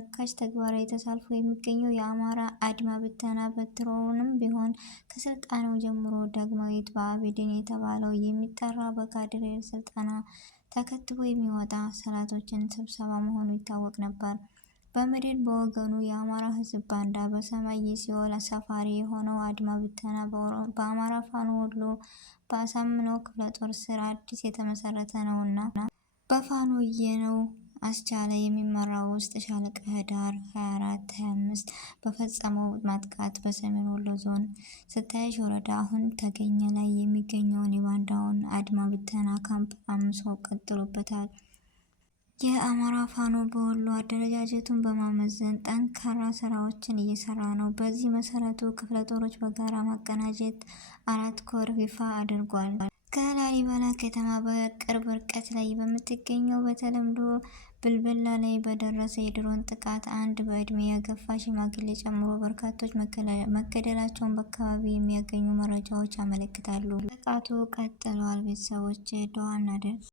ርካሽ ተግባራዊ ተሳትፎ የሚገኘው የአማራ አድማ ብተና በትሮንም ቢሆን ከስልጠናው ጀምሮ ዳግማዊት በአብድን የተባለው የሚጠራ በካድሬ ስልጠና ተከትቦ የሚወጣ ሰላቶችን ስብሰባ መሆኑ ይታወቅ ነበር። በምድር በወገኑ የአማራ ህዝብ ባንዳ፣ በሰማይ የሲኦል ሰፋሪ የሆነው አድማ ብተና በአማራ ፋኖ ወሎ በአሳምነው ክፍለ ጦር ስር አዲስ የተመሰረተ ነውና በፋኖዬነው አስቻለ የሚመራው ውስጥ ሻለቃ ህዳር 24 25 በፈጸመው ማጥቃት በሰሜን ወሎ ዞን ስታይሽ ወረዳ አሁን ተገኘ ላይ የሚገኘውን የባንዳውን አድማ ብተና ካምፕ አምሶ ቀጥሎበታል። የአማራ ፋኖ በወሎ አደረጃጀቱን በማመዘን ጠንካራ ስራዎችን እየሰራ ነው። በዚህ መሰረቱ ክፍለ ጦሮች በጋራ ማቀናጀት 4 ኮር ይፋ አድርጓል። ከላሊበላ ከተማ በቅርብ ርቀት ላይ በምትገኘው በተለምዶ ብልብላ ላይ በደረሰ የድሮን ጥቃት አንድ በእድሜ የገፋ ሽማግሌ ጨምሮ በርካቶች መገደላቸውን በአካባቢ የሚያገኙ መረጃዎች ያመለክታሉ። ጥቃቱ ቀጥሏል። ቤተሰቦች ዱዓ እናድርግ።